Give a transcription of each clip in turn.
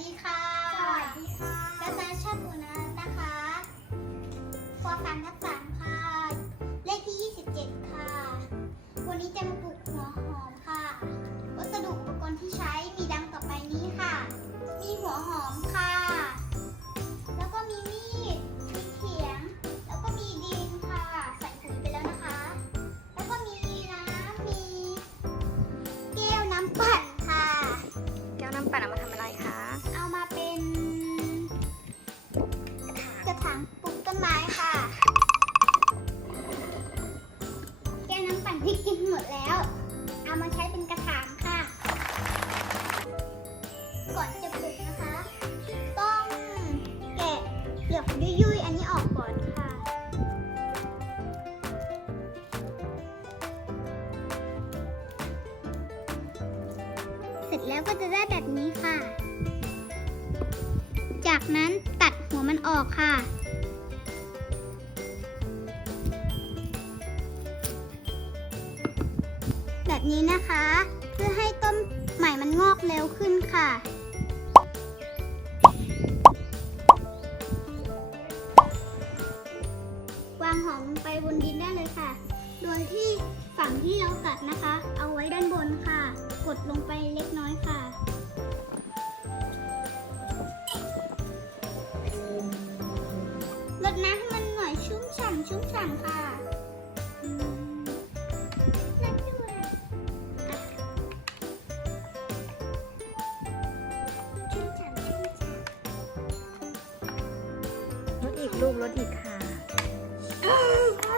ดีค่ะ สวัสดีค่ะกระจาชาติบุนะนะคะปอฟันทับสามค่ะ เลขที่ 27 ค่ะ วันนี้จะมาปลูกหัวหอมค่ะ วัสดุอุปกรณ์ที่ใช้ ถางปลูกต้นไม้ค่ะแก้วน้ำปั่นที่กินหมดแล้ว เอามาใช้เป็นกระถางค่ะ ก่อนจะปลูกนะคะ ต้องแกะเปลือกยุ่ยๆอันนี้ออกก่อนค่ะเสร็จแล้วก็จะได้แบบนี้ค่ะ จากนั้น หัวมันออกค่ะ แบบนี้นะคะ เพื่อให้ต้นใหม่มันงอกเร็วขึ้นค่ะวางหอมไปบนดินได้เลยค่ะ โดยที่ฝั่งที่เราตัดนะคะ เอาไว้ด้านบนค่ะ กดลงไปเล็กน้อยค่ะ ดน้ำให้มันหน่อยชุ่มฉ่ำชุ่มฉ่ำค่ะนั่นด้วยอะชุ่มฉ่ำชุ่มฉ่รดอีกลูกรดอีกค่ะ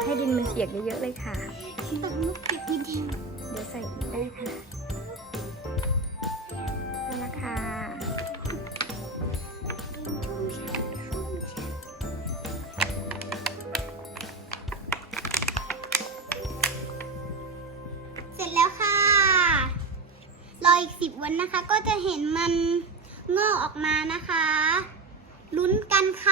ให้ดินมันเปียกเยอะๆเลยค่ะำต้องลุกปิดนิดเดียวเดี๋ยวใส่อีกได้ค่ะ อีกสิบวันนะคะ ก็จะเห็นมันงอกออกมานะคะ ลุ้นกันค่ะ